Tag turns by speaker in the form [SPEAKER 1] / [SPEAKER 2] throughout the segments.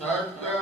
[SPEAKER 1] Third, third.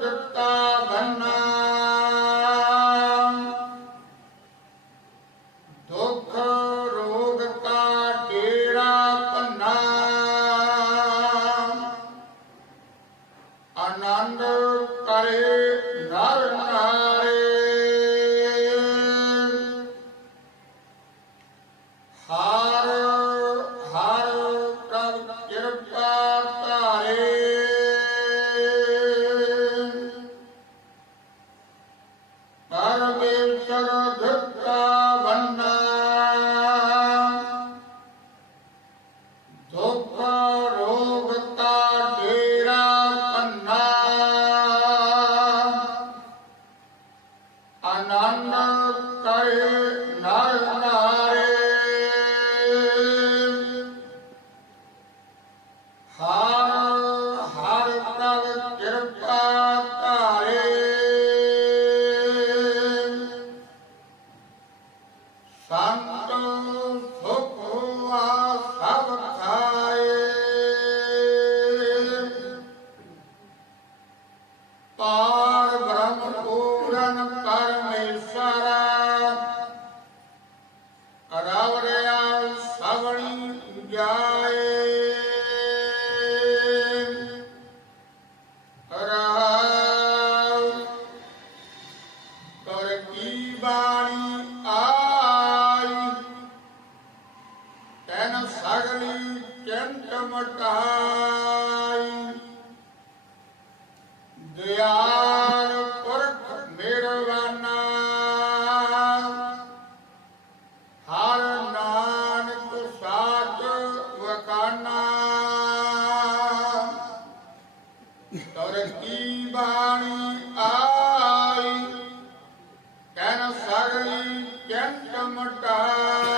[SPEAKER 1] ਦਿੱਤਾ ਧਨਾ ਦੁੱਖ ਰੋਗ ਕਾ ਡੇਰਾ ਪੰਨਾ ਆਨੰਦ ਕਰੇ ਨਰ ਨਾਮ ਪਟਾਈ ਦਿਆਲ ਪੁਰਖ ਮਿਹਰਬਾਨਾ ਹਰ ਨਾਨਕ ਸਾਚ ਵਕਾਨਾ ਤਰਕੀ ਬਾਣੀ ਆਈ ਕਹਿਣ ਸਗਲੀ ਚੰਤ ਮਟਾਈ।